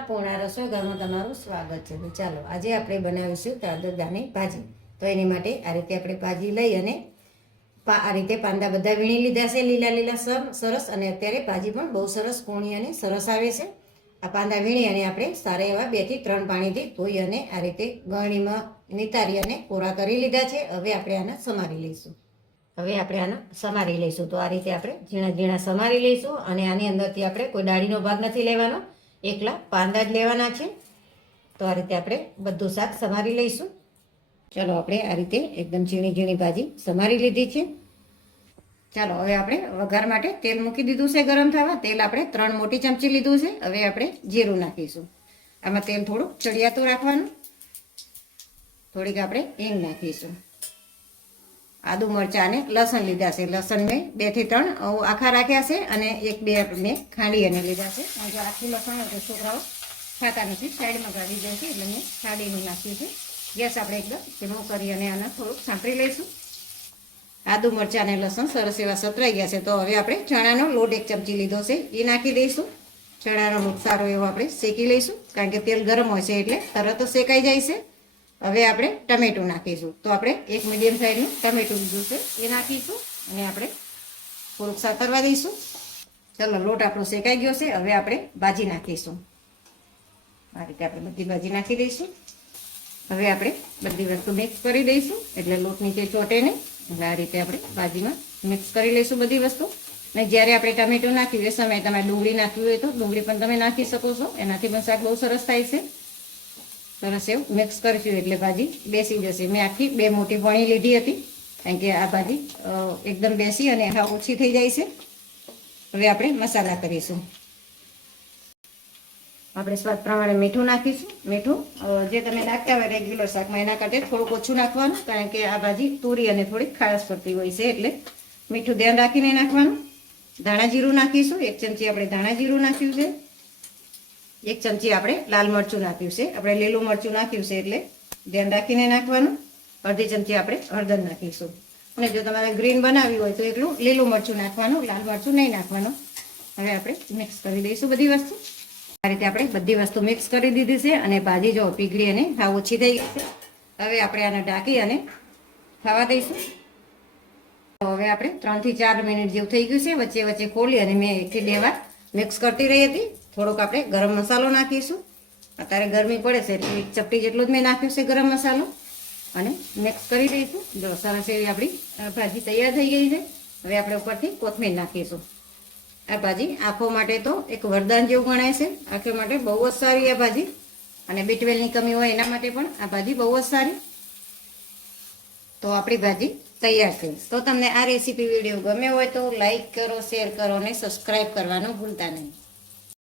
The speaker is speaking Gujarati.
પૂર્ણા રસોઈઘરમાં તમારું સ્વાગત છે. તો ચાલો આજે આપણે બનાવીશું કાગદાની ભાજી. તો એની માટે આ રીતે આપણે ભાજી લઈ અને આ રીતે પાંદા બધા વીણી લીધા છે, લીલા લીલા સરસ. અને અત્યારે ભાજી પણ બહુ સરસ કૂણી અને સરસ આવે છે. આ પાંદા વીણી અને આપણે સારા એવા 2 થી 3 પાણીથી ધોઈ અને આ રીતે ગળણીમાં નિતારી અને કોરા કરી લીધા છે. હવે આપણે આને સમારી લઈશું. તો આ રીતે આપણે ઝીણા ઝીણા સમારી લઈશું. અને આની અંદરથી આપણે કોઈ ડાળીનો ભાગ નથી લેવાનો, એકલા પાંદા જ લેવાના છે. તો આ રીતે આપણે બધું શાક સમારી લઈશું. ચાલો આપણે આ રીતે એકદમ ઝીણી ઝીણી ભાજી સમારી લીધી છે. ચાલો હવે આપણે વઘાર માટે તેલ મૂકી દીધું છે ગરમ થવા. તેલ આપણે 3 મોટી ચમચી લીધું છે. હવે આપણે જીરું નાખીશું. આમાં તેલ થોડું ચડિયાતું રાખવાનું. થોડીક આપણે હિંગ નાખીશું. આદુ મરચાં અને લસણ લીધા છે. લસણ મેં 2 થી 3 આખા રાખ્યા છે અને 1-2 મેં ખાંડી અને લીધા છે. જો આખું લસણ હોય તો છોકરાઓ ખાતા નથી, સાઈડમાં કાઢી દે છે, એટલે મેં ખાંડીને નાખ્યું છે. ગેસ આપણે એકદમ ધીમો કરી અને આને થોડુંક સાંતળી લઈશું. આદુ મરચાં અને લસણ સરસ એવા સતરાઈ ગયા છે. તો હવે આપણે ચણાનો લોટ 1 ચમચી લીધો છે, એ નાખી દઈશું. ચણાનો લોટ સારો એવો આપણે શેકી લઈશું, કારણ કે તેલ ગરમ હોય છે એટલે તરત જ શેકાઈ જાય છે. હવે આપણે ટમેટું નાખીશું. તો આપણે 1 મીડિયમ સાઈઝનું ટમેટું લીધું છે, એ નાખીશું અને આપણે થોડુંક સાતરવા દઈશું. ચાલો લોટ આપણો શેકાઈ ગયો છે. હવે આપણે ભાજી નાખીશું. આ રીતે આપણે બધી ભાજી નાખી દઈશું. હવે આપણે બધી વસ્તુ મિક્સ કરી દઈશું, એટલે લોટ નીચે ચોટે નહીં. એટલે આ રીતે આપણે ભાજીમાં મિક્સ કરી લઈશું બધી વસ્તુ. અને જ્યારે આપણે ટમેટું નાખ્યું એ સમયે તમે ડુંગળી નાખવી હોય તો ડુંગળી પણ તમે નાખી શકો છો. એનાથી પણ શાક બહુ સરસ થાય છે. સરસ એવું મિક્સ કરીશું એટલે ભાજી બેસી જશે. મેં આખી 2 મોટી વણી લીધી હતી, કારણ કે આ ભાજી એકદમ બેસી અને હા ઓછી થઈ જાય છે. હવે આપણે મસાલા કરીશું. આપણે સ્વાદ પ્રમાણે મીઠું નાખીશું. મીઠું જે તમે નાખતા હોય રેગ્યુલર શાકમાં એના કરતાં થોડુંક ઓછું નાખવાનું, કારણ કે આ ભાજી તુરી અને થોડીક ખારસ પડતી હોય છે, એટલે મીઠું ધ્યાન રાખીને નાખવાનું. ધાણા જીરું નાખીશું. 1 ચમચી આપણે ધાણા જીરું નાખ્યું છે. 1 ચમચી આપણે લાલ મરચું નાખ્યું છે. આપણે લીલું મરચું નાખ્યું છે એટલે ધ્યાન રાખીને નાખવાનું. અડધી ચમચી આપણે હળદર નાખીશું. અને જો તમારે ગ્રીન બનાવી હોય તો એકલું લીલું મરચું નાખવાનું, લાલ મરચું નહીં નાખવાનું. હવે આપણે મિક્સ કરી દઈશું બધી વસ્તુ. આ રીતે આપણે બધી વસ્તુ મિક્સ કરી દીધી છે અને ભાજી જો પીગળી અને હા ઓછી થઈ ગઈ છે. હવે આપણે આને ઢાંકી અને ખાવા દઈશું. હવે આપણે 3 થી 4 મિનિટ જેવું થઈ ગયું છે. વચ્ચે વચ્ચે ખોલી અને મેં 1 થી 2 વાર મિક્સ કરતી રહી હતી. થોડોક આપણે ગરમ મસાલો નાખીશું. અત્યારે ગરમી પડે છે એટલે 1 ચપટી જેટલું જ મેં નાખ્યું છે ગરમ મસાલો. અને મિક્સ કરી દઈશું. જો સરસ એવી આપણી ભાજી તૈયાર થઈ ગઈ છે. હવે આપણે ઉપરથી કોથમીર નાખીશું. આ ભાજી આંખો માટે તો એક વરદાન જેવું ગણાય છે. આંખો માટે બહુ જ સારી આ ભાજી. અને B12ની કમી હોય એના માટે પણ આ ભાજી બહુ જ સારી. તો આપણી ભાજી તૈયાર છે. તો તમને આ રેસીપી વિડીયો ગમ્યો હોય તો લાઈક કરો, શેર કરો અને સબસ્ક્રાઈબ કરવાનું ભૂલતા નહીં.